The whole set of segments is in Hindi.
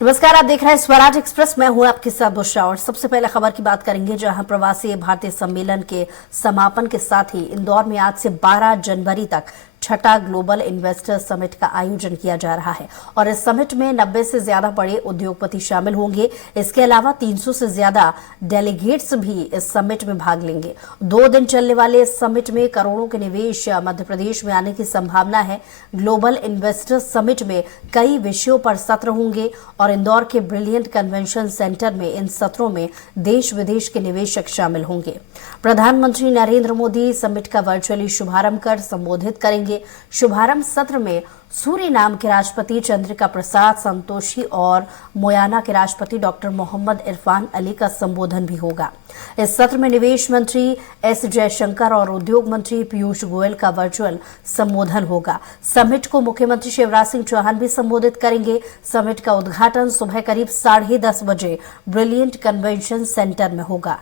नमस्कार, आप देख रहे हैं स्वराज एक्सप्रेस। मैं हूं आपके साथ बुशरा और सबसे पहले खबर की बात करेंगे, जहां प्रवासी भारतीय सम्मेलन के समापन के साथ ही इंदौर में आज से 12 जनवरी तक छठा ग्लोबल इन्वेस्टर समिट का आयोजन किया जा रहा है और इस समिट में 90 से ज्यादा बड़े उद्योगपति शामिल होंगे। इसके अलावा 300 से ज्यादा डेलीगेट्स भी इस समिट में भाग लेंगे। 2 दिन चलने वाले इस समिट में करोड़ों के निवेश मध्य प्रदेश में आने की संभावना है। ग्लोबल इन्वेस्टर समिट में कई विषयों पर सत्र होंगे और इंदौर के ब्रिलियंट कन्वेंशन सेंटर में इन सत्रों में देश विदेश के निवेशक शामिल होंगे। प्रधानमंत्री नरेंद्र मोदी समिट का वर्चुअली शुभारंभ कर संबोधित करेंगे। शुभारंभ सत्र में सूरीनाम के राष्ट्रपति चंद्रिका प्रसाद संतोषी और मोयाना के राष्ट्रपति डॉक्टर मोहम्मद इरफान अली का संबोधन भी होगा। इस सत्र में निवेश मंत्री एस जयशंकर और उद्योग मंत्री पीयूष गोयल का वर्चुअल संबोधन होगा। समिट को मुख्यमंत्री शिवराज सिंह चौहान भी संबोधित करेंगे। समिट का उद्घाटन सुबह करीब 10:30 बजे ब्रिलियंट कन्वेंशन सेंटर में होगा।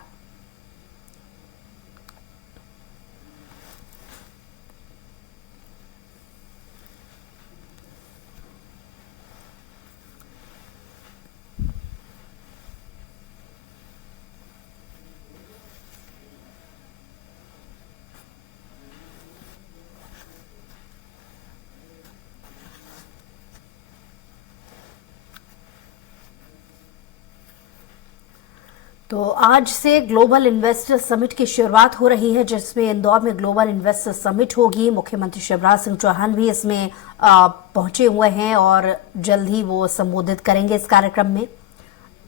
तो आज से ग्लोबल इन्वेस्टर समिट की शुरुआत हो रही है, जिसमें इंदौर में ग्लोबल इन्वेस्टर समिट होगी। मुख्यमंत्री शिवराज सिंह चौहान भी इसमें पहुंचे हुए हैं और जल्द ही वो संबोधित करेंगे इस कार्यक्रम में।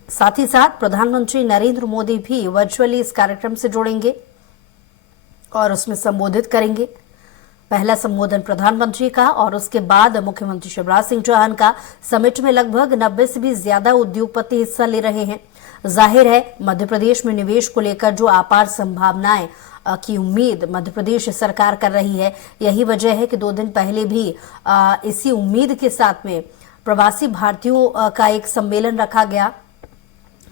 साथ ही साथ प्रधानमंत्री नरेंद्र मोदी भी वर्चुअली इस कार्यक्रम से जुड़ेंगे और उसमें संबोधित करेंगे। पहला संबोधन प्रधानमंत्री का और उसके बाद मुख्यमंत्री शिवराज सिंह चौहान का। समिट में लगभग 90 से भी ज्यादा उद्योगपति हिस्सा ले रहे हैं। जाहिर है, मध्य प्रदेश में निवेश को लेकर जो अपार संभावनाएं की उम्मीद मध्य प्रदेश सरकार कर रही है, यही वजह है कि 2 दिन पहले भी इसी उम्मीद के साथ में प्रवासी भारतीयों का एक सम्मेलन रखा गया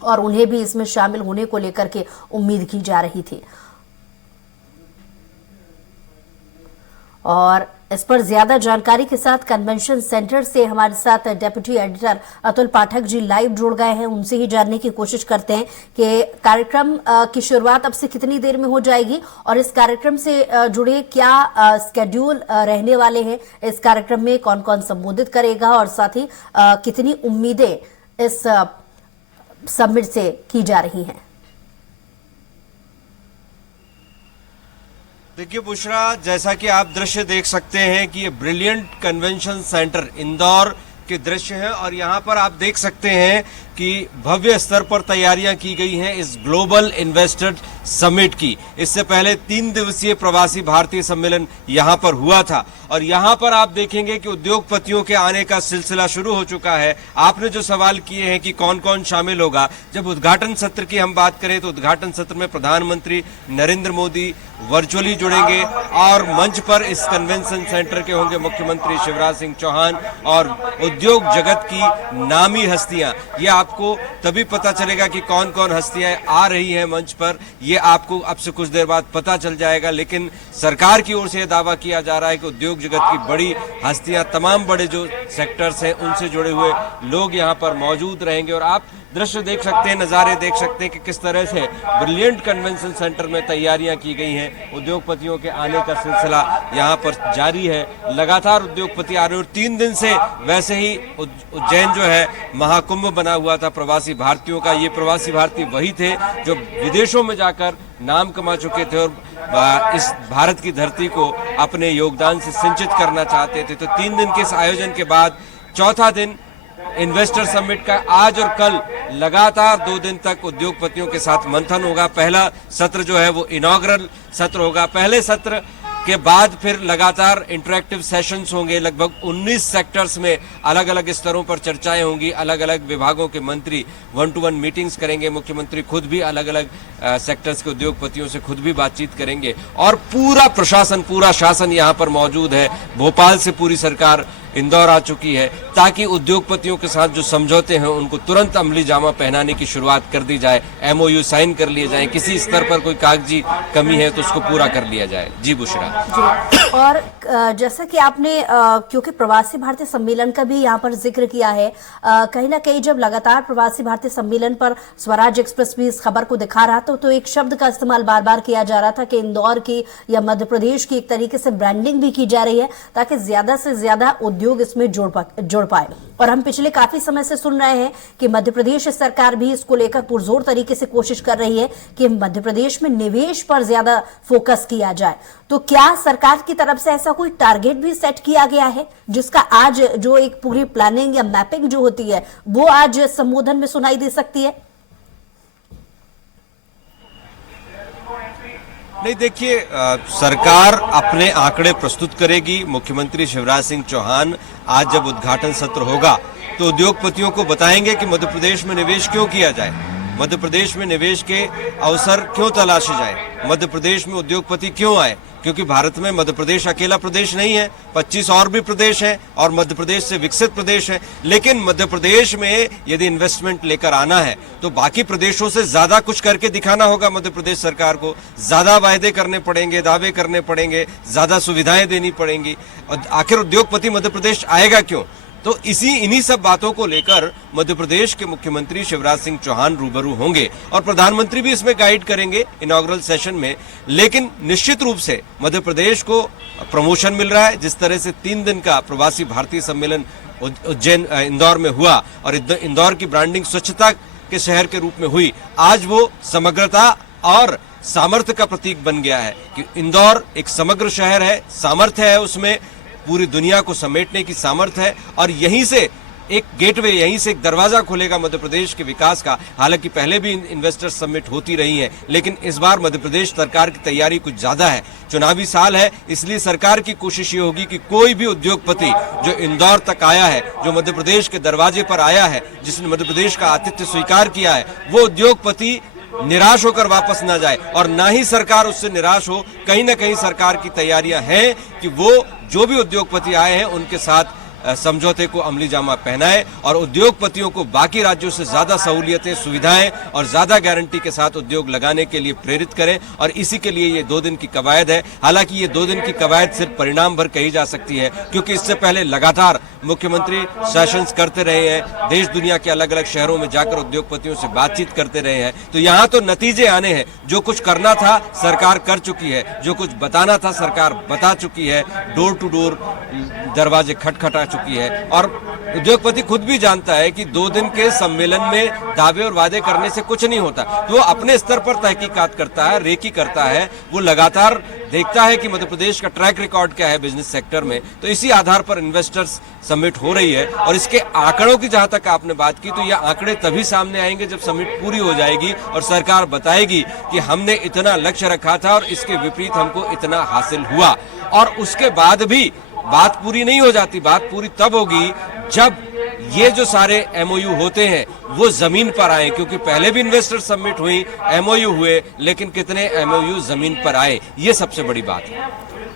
और उन्हें भी इसमें शामिल होने को लेकर के उम्मीद की जा रही थी। और इस पर ज्यादा जानकारी के साथ कन्वेंशन सेंटर से हमारे साथ deputy editor Atul Pathak ji live जुड़ गए हैं। उनसे ही जानने की कोशिश करते हैं कि कार्यक्रम की शुरुआत अब से कितनी देर में हो जाएगी और इस कार्यक्रम से जुड़े क्या स्केड्यूल रहने वाले हैं। इस कार्यक्रम में कौन कौन संबोधित करेगा और साथ ही कितनी उम्मीदें इस समिट से की जा रही हैं। देखिए बुशरा, जैसा कि आप दृश्य देख सकते हैं कि ये ब्रिलियंट कन्वेंशन सेंटर इंदौर के दृश्य हैं और यहाँ पर आप देख सकते हैं कि भव्य स्तर पर तैयारियां की गई हैं इस ग्लोबल इन्वेस्टर समिट की। इससे पहले 3 दिवसीय प्रवासी भारतीय सम्मेलन यहाँ पर हुआ था और यहाँ पर आप देखेंगे कि उद्योगपतियों के आने का सिलसिला शुरू हो चुका है। आपने जो सवाल किए हैं कि कौन कौन शामिल होगा, जब उद्घाटन सत्र की हम बात करें तो उद्घाटन सत्र में प्रधानमंत्री नरेंद्र मोदी वर्चुअली जुड़ेंगे और मंच पर इस कन्वेंशन सेंटर के होंगे मुख्यमंत्री शिवराज सिंह चौहान और उद्योग जगत की नामी हस्तियां। ये आपको तभी पता चलेगा कि कौन कौन हस्तियां आ रही हैं मंच पर, ये आपको अब से कुछ देर बाद पता चल जाएगा। लेकिन सरकार की ओर से यह दावा किया जा रहा है कि उद्योग जगत की बड़ी हस्तियां, तमाम बड़े जो सेक्टर्स हैं उनसे जुड़े हुए लोग यहाँ पर मौजूद रहेंगे और आप दृश्य देख सकते हैं, नज़ारे देख सकते हैं कि किस तरह से ब्रिलियंट कन्वेंशन सेंटर में तैयारियां की गई हैं। उद्योगपतियों के आने का सिलसिला यहाँ पर जारी है, लगातार उद्योगपति आ रहे हैं और 3 दिन से वैसे ही उज्जैन जो है महाकुंभ बना हुआ था प्रवासी भारतीयों का। ये प्रवासी भारतीय वही थे जो विदेशों में जाकर नाम कमा चुके थे और इस भारत की धरती को अपने योगदान से सिंचित करना चाहते थे। तो 3 दिन के इस आयोजन के बाद चौथा दिन इन्वेस्टर समिट का आज और कल लगातार 2 दिन तक उद्योगपतियों के साथ मंथन होगा। पहला सत्र जो है वो इनॉग्रल सत्र होगा। पहले सत्र के बाद फिर लगातार इंटरेक्टिव सेशंस होंगे। लगभग 19 सेक्टर्स में अलग अलग स्तरों पर चर्चाएं होंगी। अलग अलग विभागों के मंत्री 1-to-1 मीटिंग्स करेंगे। मुख्यमंत्री खुद भी अलग अलग सेक्टर्स के उद्योगपतियों से खुद भी बातचीत करेंगे और पूरा प्रशासन, पूरा शासन यहाँ पर मौजूद है। भोपाल से पूरी सरकार इंदौर आ चुकी है ताकि उद्योगपतियों के साथ जो समझौते हैं उनको तुरंत अमली जामा पहनाने की शुरुआत कर दी जाए। MOU साइन कर लिए जाए, किसी स्तर पर कोई कागजी कमी है तो उसको पूरा कर लिया जाए। जी बुशरा। जी, और जैसा कि आपने क्योंकि प्रवासी भारतीय सम्मेलन का भी यहाँ पर जिक्र किया है, कहीं ना कहीं जब लगातार प्रवासी भारतीय सम्मेलन पर स्वराज एक्सप्रेस भी इस खबर को दिखा रहा था तो एक शब्द का इस्तेमाल बार बार किया जा रहा था कि इंदौर की या मध्य प्रदेश की एक तरीके से ब्रांडिंग भी की जा रही है ताकि ज्यादा से ज्यादा उद्योग इसमें जोड़ पाए। और हम पिछले काफी समय से सुन रहे हैं कि मध्य प्रदेश सरकार भी इसको लेकर पुरजोर तरीके से कोशिश कर रही है कि मध्य प्रदेश में निवेश पर ज्यादा फोकस किया जाए। तो क्या सरकार की तरफ से ऐसा कोई टारगेट भी सेट किया गया है जिसका आज जो एक पूरी प्लानिंग या मैपिंग जो होती है वो आज संबोधन में सुनाई दे सकती है? नहीं, देखिए, सरकार अपने आंकड़े प्रस्तुत करेगी। मुख्यमंत्री शिवराज सिंह चौहान आज जब उद्घाटन सत्र होगा तो उद्योगपतियों को बताएंगे कि मध्य प्रदेश में निवेश क्यों किया जाए, मध्य प्रदेश में निवेश के अवसर क्यों तलाशे जाए, मध्य प्रदेश में उद्योगपति क्यों आए। क्योंकि भारत में मध्य प्रदेश अकेला प्रदेश नहीं है, 25 और भी प्रदेश हैं और मध्य प्रदेश से विकसित प्रदेश है। लेकिन मध्य प्रदेश में यदि इन्वेस्टमेंट लेकर आना है तो बाकी प्रदेशों से ज्यादा कुछ करके दिखाना होगा। मध्य प्रदेश सरकार को ज्यादा वायदे करने पड़ेंगे, दावे करने पड़ेंगे, ज्यादा सुविधाएं देनी पड़ेंगी। और आखिर उद्योगपति मध्य प्रदेश आएगा क्यों? तो इन्हीं सब बातों को लेकर मध्य प्रदेश के मुख्यमंत्री शिवराज सिंह चौहान रूबरू होंगे और प्रधानमंत्री भी इसमें गाइड करेंगे इनॉग्रल सेशन में। लेकिन निश्चित रूप से मध्य प्रदेश को प्रमोशन मिल रहा है। जिस तरह से 3 दिन का प्रवासी भारतीय सम्मेलन उज्जैन इंदौर में हुआ और इंदौर की ब्रांडिंग स्वच्छता के शहर के रूप में हुई, आज वो समग्रता और सामर्थ्य का प्रतीक बन गया है कि इंदौर एक समग्र शहर है, सामर्थ्य है, उसमें पूरी दुनिया को समेटने की सामर्थ्य है और यहीं से एक गेटवे, यहीं से एक दरवाजा खुलेगा मध्य प्रदेश के विकास का। हालांकि पहले भी इन्वेस्टर्स समिट होती रही है लेकिन इस बार मध्य प्रदेश सरकार की तैयारी कुछ ज्यादा है। चुनावी साल है, इसलिए सरकार की कोशिश ये होगी कि कोई भी उद्योगपति जो इंदौर तक आया है, जो मध्य प्रदेश के दरवाजे पर आया है, जिसने मध्य प्रदेश का आतिथ्य स्वीकार किया है, वो उद्योगपति निराश होकर वापस ना जाए और ना ही सरकार उससे निराश हो। कहीं ना कहीं सरकार की तैयारियां हैं कि वो जो भी उद्योगपति आए हैं उनके साथ समझौते को अमली जामा पहनाए और उद्योगपतियों को बाकी राज्यों से ज्यादा सहूलियतें, सुविधाएं और ज्यादा गारंटी के साथ उद्योग लगाने के लिए प्रेरित करें। और इसी के लिए ये 2 दिन की कवायद है। हालांकि ये 2 दिन की कवायद सिर्फ परिणाम भर कही जा सकती है क्योंकि इससे पहले लगातार मुख्यमंत्री सेशंस करते रहे हैं, देश दुनिया के अलग अलग शहरों में जाकर उद्योगपतियों से बातचीत करते रहे हैं। तो यहाँ तो नतीजे आने हैं। जो कुछ करना था सरकार कर चुकी है, जो कुछ बताना था सरकार बता चुकी है, डोर टू डोर दरवाजे खटखटा चुकी है। और उद्योगपति खुद भी जानता है कि 2 दिन के सम्मेलन में दावे और वादे करने से कुछ नहीं होता। तो वो अपने स्तर पर तहकीकात करता है, रेकी करता है, वो लगातार देखता है कि मध्य प्रदेश का ट्रैक रिकॉर्ड क्या है बिजनेस सेक्टर में। तो इसी आधार पर इन्वेस्टर्स समिट हो रही है। और इसके आंकड़ों की जहां तक आपने बात की तो ये आंकड़े तभी सामने आएंगे जब समिट पूरी हो जाएगी और सरकार बताएगी कि हमने इतना लक्ष्य रखा था और इसके विपरीत हमको इतना हासिल हुआ। और उसके बाद भी बात पूरी नहीं हो जाती। बात पूरी तब होगी जब ये जो सारे एमओयू होते हैं वो जमीन पर आए, क्योंकि पहले भी इन्वेस्टर समिट हुई, एमओयू हुए, लेकिन कितने एमओयू जमीन पर आए, ये सबसे बड़ी बात है।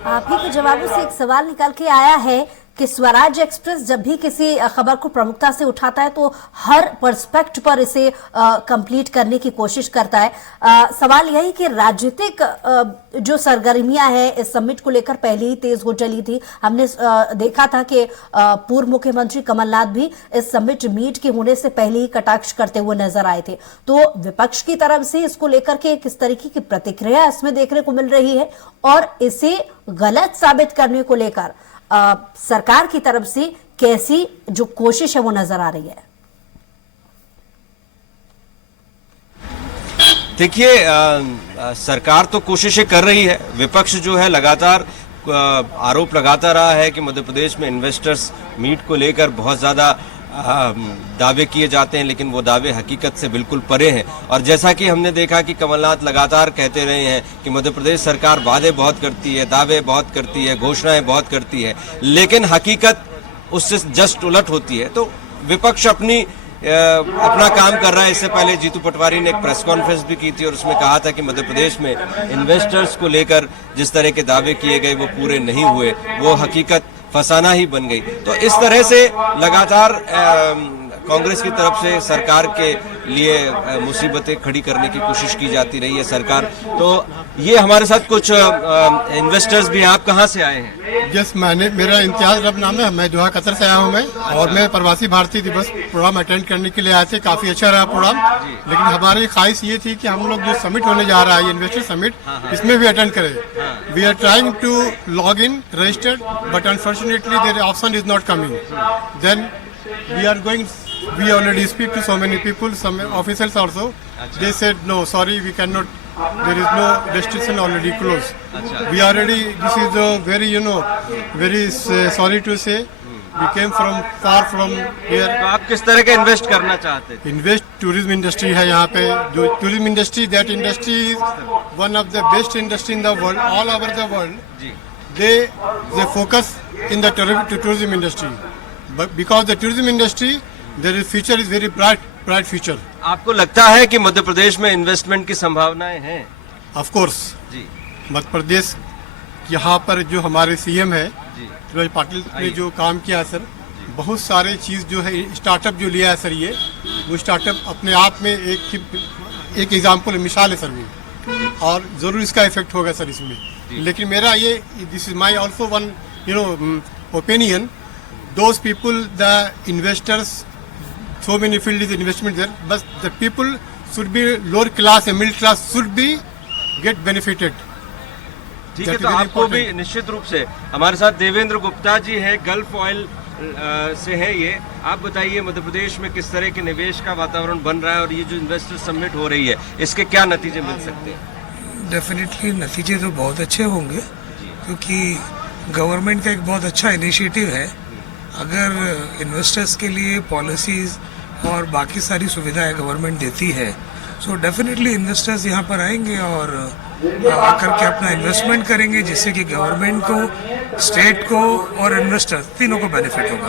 आप ही के जवाबों से एक सवाल निकल के आया है कि स्वराज एक्सप्रेस जब भी किसी खबर को प्रमुखता से उठाता है तो हर पर्सपेक्ट पर इसे कंप्लीट करने की कोशिश करता है। सवाल यही कि राजनीतिक जो सरगर्मियां हैं इस समिट को लेकर पहले ही तेज हो चली थी। हमने देखा था कि पूर्व मुख्यमंत्री कमलनाथ भी इस समिट मीट के होने से पहले ही कटाक्ष करते हुए नजर आए थे। तो विपक्ष की तरफ से इसको लेकर के किस तरीके की प्रतिक्रिया इसमें देखने को मिल रही है और इसे गलत साबित करने को लेकर सरकार की तरफ से कैसी जो कोशिश है वो नजर आ रही है? देखिए, सरकार तो कोशिशें कर रही है। विपक्ष जो है लगातार आरोप लगाता रहा है कि मध्य प्रदेश में इन्वेस्टर्स मीट को लेकर बहुत ज्यादा दावे किए जाते हैं, लेकिन वो दावे हकीकत से बिल्कुल परे हैं। और जैसा कि हमने देखा कि कमलनाथ लगातार कहते रहे हैं कि मध्य प्रदेश सरकार वादे बहुत करती है, दावे बहुत करती है, घोषणाएं बहुत करती है, लेकिन हकीकत उससे जस्ट उलट होती है। तो विपक्ष अपना काम कर रहा है। इससे पहले जीतू पटवारी ने एक प्रेस कॉन्फ्रेंस भी की थी और उसमें कहा था कि मध्य प्रदेश में इन्वेस्टर्स को लेकर जिस तरह के दावे किए गए वो पूरे नहीं हुए, वो हकीकत फसाना ही बन गई। तो इस तरह से लगातार कांग्रेस की तरफ से सरकार के लिए मुसीबतें खड़ी करने की कोशिश की जाती रही है सरकार। तो ये हमारे साथ कुछ इन्वेस्टर्स भी हैं। आप कहाँ से आए हैं? यस, मेरा इम्तियाज रब नाम है। मैं दोहा कतर से आया हूँ मैं, और मैं प्रवासी भारतीय दिवस प्रोग्राम अटेंड करने के लिए आए थे। काफी अच्छा रहा प्रोग्राम, लेकिन हमारी ख्वाहिश ये थी कि हम लोग जो समिट होने जा रहा है इन्वेस्टर समिट, इसमें भी अटेंड करें। We are trying to log in registered, but unfortunately there option is not coming. Then we are going, we already speak to so many people, some officials also. They said no, sorry, we cannot, there is no restriction, already closed. We already, this is a very, very sorry to say, we came from far from here. तो आप किस तरह के इन्वेस्ट करना चाहते थे? इन्वेस्ट टूरिज्म इंडस्ट्री है यहाँ पे, जो tourism industry, that industry is one of the best industry in the world, all over the world. They focus in the tourism industry, but because the tourism industry, their future is very bright future. आपको लगता है कि मध्य प्रदेश में इन्वेस्टमेंट की संभावनाएं हैं? Of course, जी मध्य प्रदेश यहाँ पर जो हमारे सीएम है जी शिवराज पाटिल ने जो काम किया सर, बहुत सारे चीज जो है स्टार्टअप जो लिया है सर, ये वो स्टार्टअप अपने आप में एक एग्जाम्पल मिसाल है सर वो, और जरूर इसका इफेक्ट होगा सर इसमें. लेकिन मेरा ये, this is my also one opinion, those people the investors, so many field is investment there, but the people should be lower class and middle class should be get benefited. ठीक है, तो आपको भी निश्चित रूप से. हमारे साथ देवेंद्र गुप्ता जी है, गल्फ ऑयल से है ये. आप बताइए मध्य प्रदेश में किस तरह के निवेश का वातावरण बन रहा है, और ये जो इन्वेस्टर समिट हो रही है इसके क्या नतीजे मिल सकते हैं? डेफिनेटली नतीजे तो बहुत अच्छे होंगे, क्योंकि गवर्नमेंट का एक बहुत अच्छा इनिशिएटिव है. अगर इन्वेस्टर्स के लिए पॉलिसीज़ और बाकी सारी सुविधाएं गवर्नमेंट देती है, सो डेफिनेटली इन्वेस्टर्स यहाँ पर आएंगे और आकर के अपना इन्वेस्टमेंट करेंगे, जिससे कि गवर्नमेंट को, स्टेट को और इन्वेस्टर्स तीनों को बेनिफिट होगा.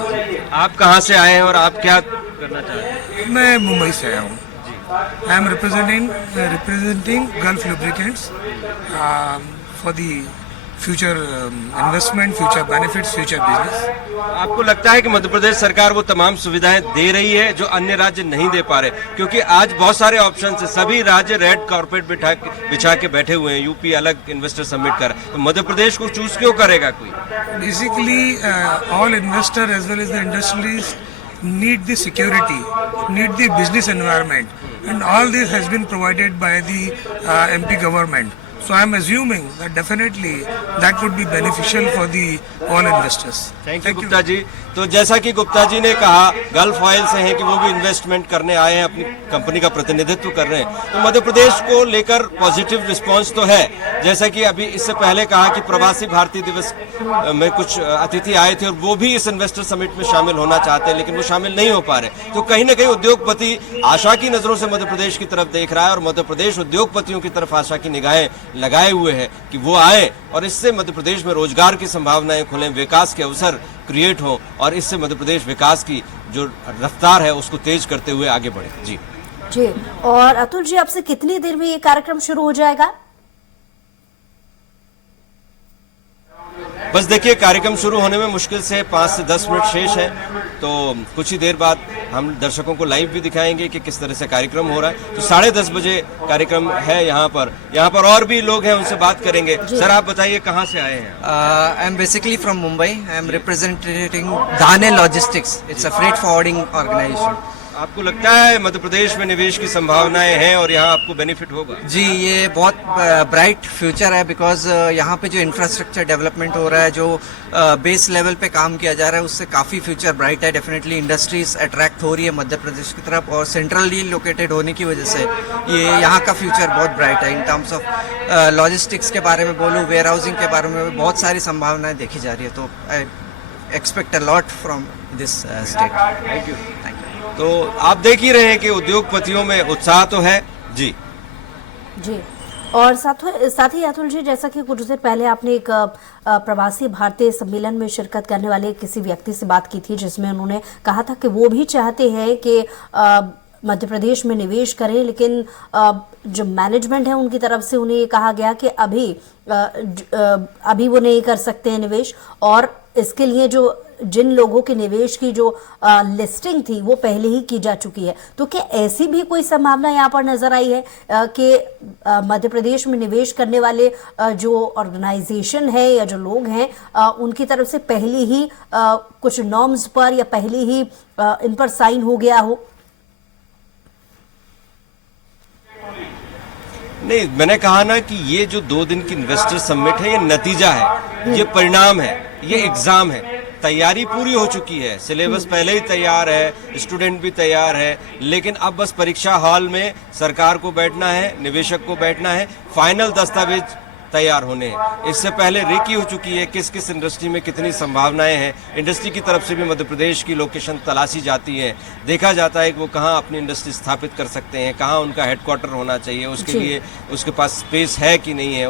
आप कहाँ से आए हैं और आप क्या करना चाहते हैं? मैं मुंबई से आया हूँ. आई am representing gulf lubricants for the future investment, future benefits, future business. आपको लगता है कि मध्य प्रदेश सरकार वो तमाम सुविधाएं दे रही है जो अन्य राज्य नहीं दे पा रहे? क्योंकि आज बहुत सारे ऑप्शन है, सभी राज्य रेड कारपेट बिछा के बैठे हुए हैं. यूपी अलग इन्वेस्टर सबमिट कर, तो मध्य प्रदेश को चूज क्यों करेगा कोई? Basically all investor as well as the industries need the security, need the business environment, and all this has been provided by the MP government. So I am assuming that definitely that would be beneficial for the all investors. Thank you Gupta ji. तो जैसा कि गुप्ता जी ने कहा, गल्फ ऑयल से हैं कि वो भी इन्वेस्टमेंट करने आए हैं, अपनी कंपनी का प्रतिनिधित्व कर रहे हैं. तो मध्य प्रदेश को लेकर पॉजिटिव रिस्पांस तो है. जैसा कि अभी इससे पहले कहा कि प्रवासी भारतीय दिवस में कुछ अतिथि आए थे और वो भी इस इन्वेस्टर समिट में शामिल होना चाहते हैं, लेकिन वो शामिल नहीं हो पा रहे. तो कहीं ना कहीं उद्योगपति आशा की नजरों से मध्य प्रदेश की तरफ देख रहा है, और मध्य प्रदेश उद्योगपतियों की तरफ आशा की निगाहें लगाए हुए हैं कि वो आए और इससे मध्य प्रदेश में रोजगार की संभावनाएं खुलें, विकास के अवसर क्रिएट हो, और इससे मध्य प्रदेश विकास की जो रफ्तार है उसको तेज करते हुए आगे बढ़े. जी जी. और अतुल जी, आपसे कितनी देर में ये कार्यक्रम शुरू हो जाएगा? बस देखिए, कार्यक्रम शुरू होने में मुश्किल से 5 से 10 मिनट शेष है, तो कुछ ही देर बाद हम दर्शकों को लाइव भी दिखाएंगे कि किस तरह से कार्यक्रम हो रहा है. तो 10:30 बजे कार्यक्रम है यहाँ पर और भी लोग हैं, उनसे बात करेंगे. सर, आप बताइए कहाँ से आए हैं? I am basically from Mumbai. I am representing Dhane logistics. It's a freight forwarding organisation. आपको लगता है मध्य प्रदेश में निवेश की संभावनाएं हैं और यहाँ आपको बेनिफिट होगा? जी, ये बहुत ब्राइट फ्यूचर है, बिकॉज यहाँ पे जो इंफ्रास्ट्रक्चर डेवलपमेंट हो रहा है, जो बेस लेवल पे काम किया जा रहा है, उससे काफ़ी फ्यूचर ब्राइट है. डेफिनेटली इंडस्ट्रीज अट्रैक्ट हो रही है मध्य प्रदेश की तरफ, और सेंट्रली लोकेटेड होने की वजह से ये यहाँ का फ्यूचर बहुत ब्राइट है. इन टर्म्स ऑफ लॉजिस्टिक्स के बारे में बोलूँ, वेयर हाउसिंग के बारे में बहुत सारी संभावनाएं देखी जा रही है. तो I expect a lot from this state. Thank you. तो आप देख ही रहे हैं कि उद्योगपतियों में उत्साह तो है. जी जी. और साथ ही अतुल जी, जैसा कि कुछ देर पहले आपने एक प्रवासी भारतीय सम्मेलन में शिरकत करने वाले किसी व्यक्ति से बात की थी, जिसमें उन्होंने कहा था कि वो भी चाहते हैं कि मध्य प्रदेश में निवेश करें, लेकिन जो मैनेजमेंट है उनकी तरफ से उन्हें ये कहा गया कि अभी वो नहीं कर सकते हैं निवेश, और इसके लिए जो जिन लोगों के निवेश की जो लिस्टिंग थी वो पहले ही की जा चुकी है। तो क्या ऐसी भी कोई संभावना यहाँ पर नजर आई है कि मध्य प्रदेश में निवेश करने वाले जो ऑर्गेनाइजेशन है या जो लोग हैं उनकी तरफ से पहले ही कुछ नॉर्म्स पर या पहले ही इन पर साइन हो गया हो? नहीं, मैंने कहा ना कि ये जो 2 दिन की इन्वेस्टर समिट है, ये नतीजा है, ये परिणाम है, ये एग्जाम है। तैयारी पूरी हो चुकी है, सिलेबस पहले ही तैयार है, स्टूडेंट भी तैयार है, लेकिन अब बस परीक्षा हॉल में सरकार को बैठना है, निवेशक को बैठना है, फाइनल दस्तावेज तैयार होने हैं। इससे पहले रेकी हो चुकी है किस किस इंडस्ट्री में कितनी संभावनाएं हैं। इंडस्ट्री की तरफ से भी मध्य प्रदेश की लोकेशन तलाशी जाती है, देखा जाता है कि वो कहाँ अपनी इंडस्ट्री स्थापित कर सकते हैं, कहाँ उनका हेडक्वार्टर होना चाहिए, उसके लिए उसके पास स्पेस है कि नहीं है,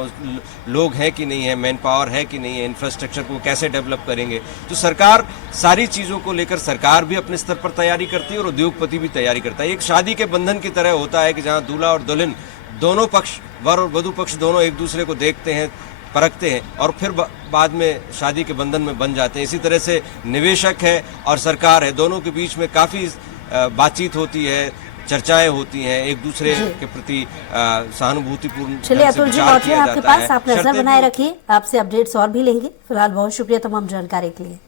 लोग हैं कि नहीं है, मैन पावर है कि नहीं है, इंफ्रास्ट्रक्चर को कैसे डेवलप करेंगे। तो सरकार सारी चीज़ों को लेकर सरकार भी अपने स्तर पर तैयारी करती है और उद्योगपति भी तैयारी करता है। एक शादी के बंधन की तरह होता है कि जहाँ दूल्हा और दुल्हन दोनों पक्ष, वर और वधु पक्ष दोनों एक दूसरे को देखते हैं, परखते हैं और फिर बाद में शादी के बंधन में बन जाते हैं। इसी तरह से निवेशक है और सरकार है, दोनों के बीच में काफ़ी बातचीत होती है, चर्चाएं होती हैं, एक दूसरे के प्रति सहानुभूतिपूर्ण। चलिए अतुल जी, लौट रहे हैं आपके पास, आप नजर बनाए रखिए, आपसे अपडेट्स और भी लेंगे। फिलहाल बहुत शुक्रिया तमाम जानकारी के लिए।